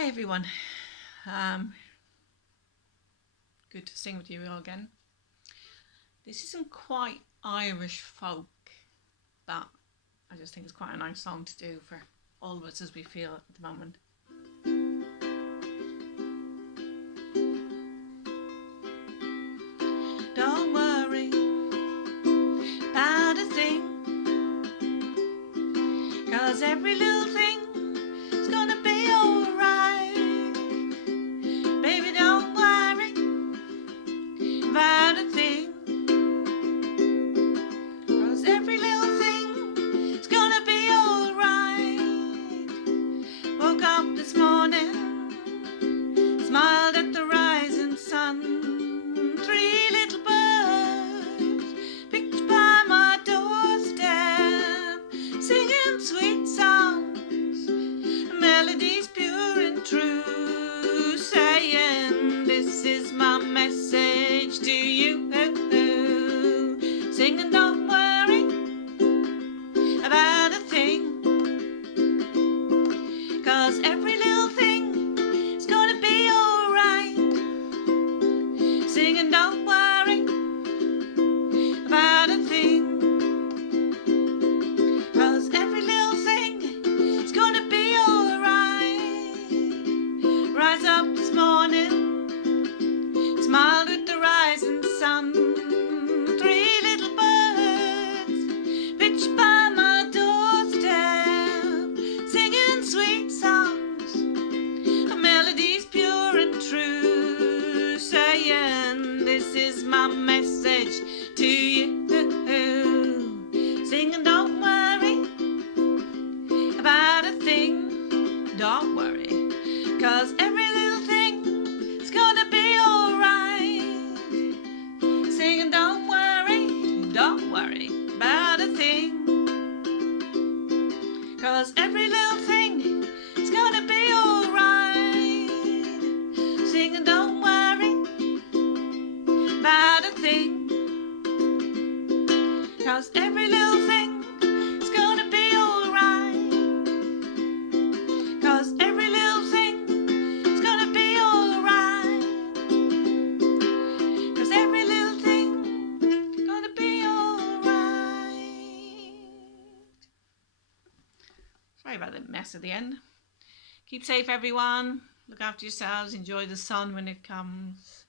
Hi everyone, good to sing with you all again. This isn't quite Irish folk, but I just think it's quite a nice song to do for all of us as we feel at the moment. Don't worry about a thing, 'cause every little thing is gonna be alright. Baby, don't worry about a thing, 'cause every little thing is gonna be alright. Woke up this morning, smiled at the rising sun. Three little birds picked by my doorstep, singing sweet songs, melodies pure and true, saying, "This is my message to you." Singing, don't worry about a thing, 'cause every little thing is gonna be alright. Singing, don't worry about a thing, 'cause every little thing is gonna be alright. Rise up this morning, smiled with the rising sun. Three little birds pitched by my doorstep, singing sweet songs, melodies pure and true, saying, "This is my message to you." Singing, don't worry about a thing, don't worry, 'cause every little thing is gonna be alright. Singing, don't worry about a thing, 'cause every little thing is gonna be alright. Singing, don't worry about a thing, 'cause every little thing is gonna be alright. 'Cause every little thing is gonna be alright. 'Cause every little thing is gonna be alright. Sorry about the mess at the end. Keep safe everyone, look after yourselves, enjoy the sun when it comes.